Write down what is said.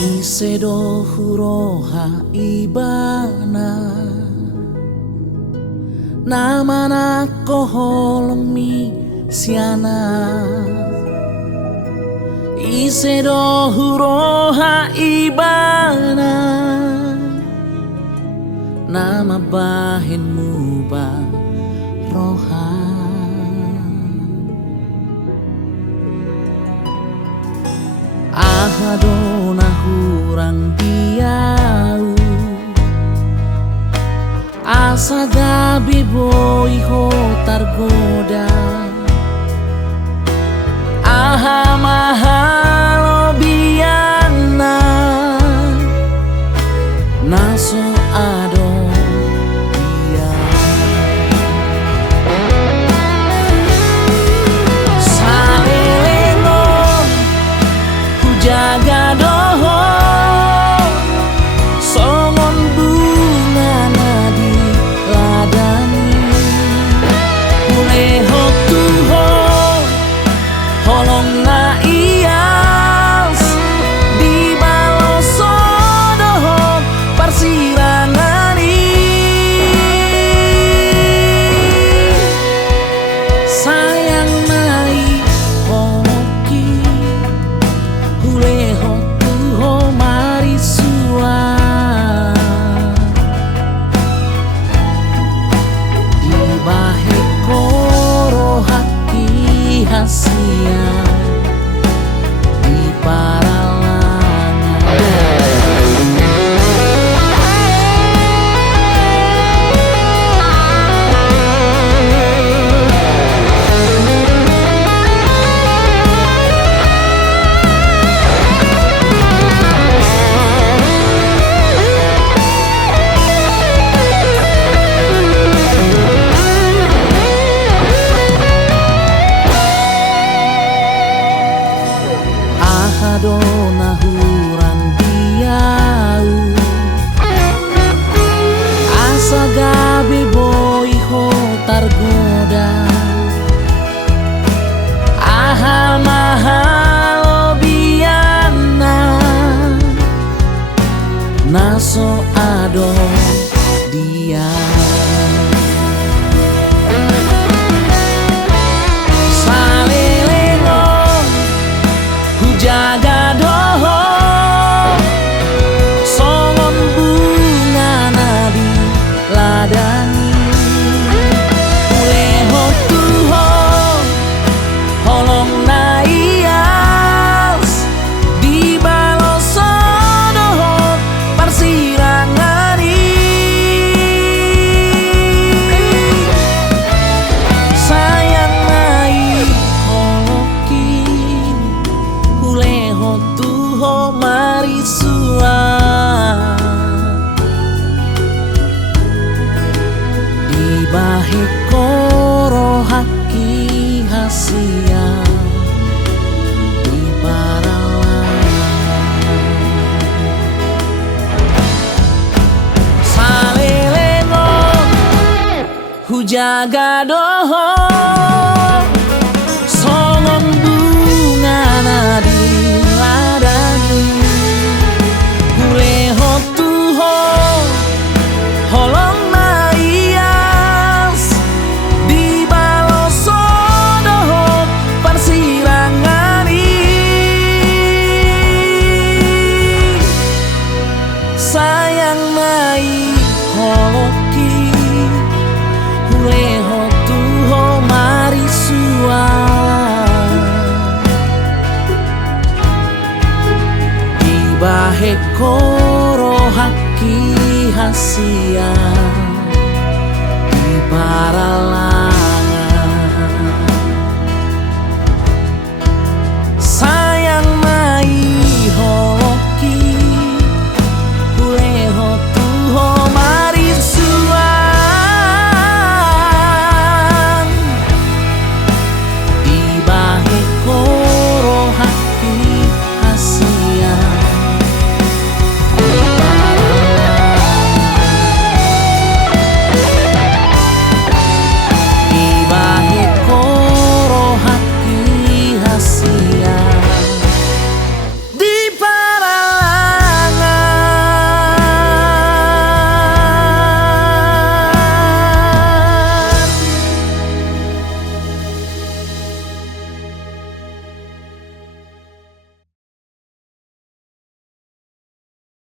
Isedo huroha ibana namana koholong mi siana. Isedo huroha ibana nama bahenmu ba roha. Ahadona hurang diau asa gabi boy ho targoda. Aha mahalo biana naso ado dia. Saleleno jaga doho songon bunga nadi ladani. Kuleho tuho holong na ias di baloso doho parsirangani. Sayang mai hoki huleho tuho marisua di bahe koro haki hasia di paralangan. Ahadona hurang diau asa gabi boy ho targoda. Aha mahalo biana naso ado dia. Jaga doho songon bunga nadi ladani. Kuleho tuho holong na ias di baloso doho parsirangani. Sayang mai holoki kuleho tuho marisua di bahe koro haki hasia di paralangan. Saleleno hujaga doho songon bunga nadi ladani. Kuleho tuho holong na ias di baloso doho parsirangani. Sayang mai holoki kuleho tuho marisua bahe koro haki hasia di paralangan.